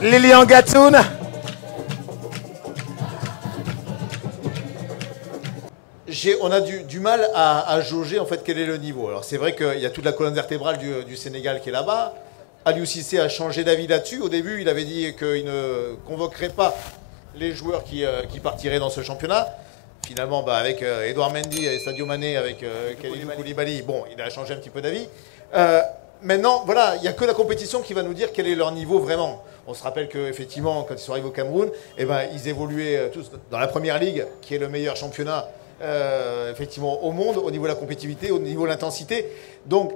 Lilian Gatoun. On a du mal à jauger en fait quel est le niveau. Alors c'est vrai qu'il y a toute la colonne vertébrale du Sénégal qui est là-bas. Aliou Cissé a changé d'avis là-dessus. Au début, il avait dit qu'il ne convoquerait pas les joueurs qui partiraient dans ce championnat. Finalement, avec Edouard Mendy et Sadio Mané, avec Kalidou Koulibaly, bon, il a changé un petit peu d'avis. Maintenant, voilà, il n'y a que la compétition qui va nous dire quel est leur niveau vraiment. On se rappelle qu'effectivement, quand ils sont arrivés au Cameroun, ils évoluaient tous dans la Première Ligue, qui est le meilleur championnat effectivement au monde, au niveau de la compétitivité, au niveau de l'intensité. Donc,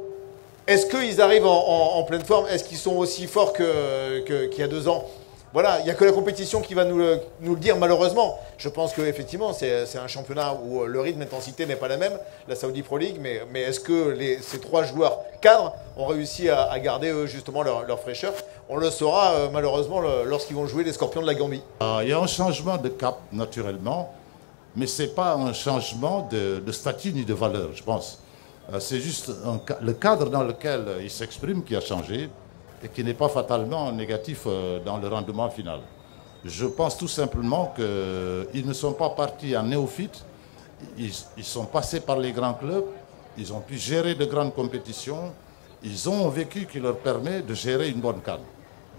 est-ce qu'ils arrivent en pleine forme? Est-ce qu'ils sont aussi forts qu'il y a 2 ans? Voilà, il n'y a que la compétition qui va nous le dire, malheureusement. Je pense qu'effectivement, c'est un championnat où le rythme d'intensité n'est pas la même, la Saudi Pro League, mais est-ce que ces 3 joueurs cadres ont réussi à garder justement leur fraîcheur? On le saura malheureusement lorsqu'ils vont jouer les Scorpions de la Gambie. Il y a un changement de cap, naturellement, mais ce n'est pas un changement de statut ni de valeur, je pense. C'est juste le cadre dans lequel il s'exprime qui a changé et qui n'est pas fatalement négatif dans le rendement final. Je pense tout simplement qu'ils ne sont pas partis en néophyte, ils sont passés par les grands clubs, ils ont pu gérer de grandes compétitions, ils ont un vécu qui leur permet de gérer une bonne CAN.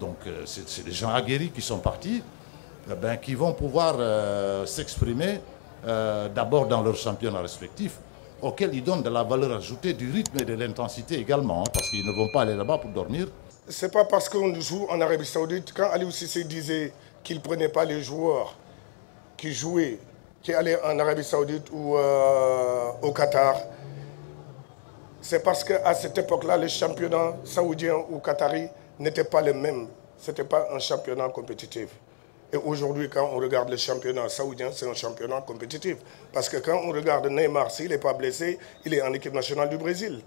Donc c'est des gens aguerris qui sont partis, qui vont pouvoir s'exprimer d'abord dans leur championnat respectif, auquel ils donnent de la valeur ajoutée, du rythme et de l'intensité également, parce qu'ils ne vont pas aller là-bas pour dormir. C'est pas parce qu'on joue en Arabie Saoudite, quand Aliou Cissé disait qu'il ne prenait pas les joueurs qui jouaient, qui allaient en Arabie Saoudite ou au Qatar, c'est parce qu'à cette époque-là, les championnats saoudiens ou qataris n'étaient pas les mêmes. Ce n'était pas un championnat compétitif. Et aujourd'hui, quand on regarde le championnat saoudien, c'est un championnat compétitif. Parce que quand on regarde Neymar, s'il n'est pas blessé, il est en équipe nationale du Brésil.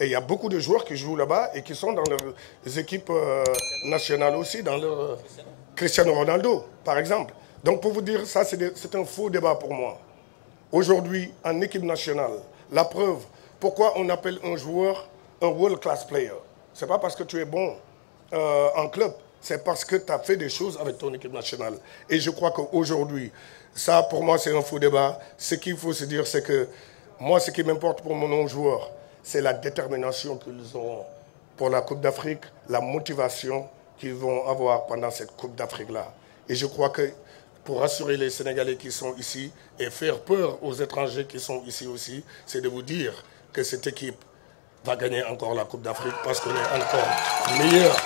Et il y a beaucoup de joueurs qui jouent là-bas et qui sont dans leurs équipes nationales aussi, dans leur Cristiano Ronaldo, par exemple. Donc pour vous dire, ça c'est un faux débat pour moi. Aujourd'hui, en équipe nationale, la preuve, pourquoi on appelle un joueur un world class player? Ce n'est pas parce que tu es bon en club, c'est parce que tu as fait des choses avec ton équipe nationale. Et je crois qu'aujourd'hui, ça pour moi c'est un faux débat. Ce qu'il faut se dire, c'est que moi ce qui m'importe pour mon joueur, c'est la détermination qu'ils ont pour la Coupe d'Afrique, la motivation qu'ils vont avoir pendant cette Coupe d'Afrique-là. Et je crois que pour rassurer les Sénégalais qui sont ici et faire peur aux étrangers qui sont ici aussi, c'est de vous dire que cette équipe va gagner encore la Coupe d'Afrique parce qu'on est encore meilleur.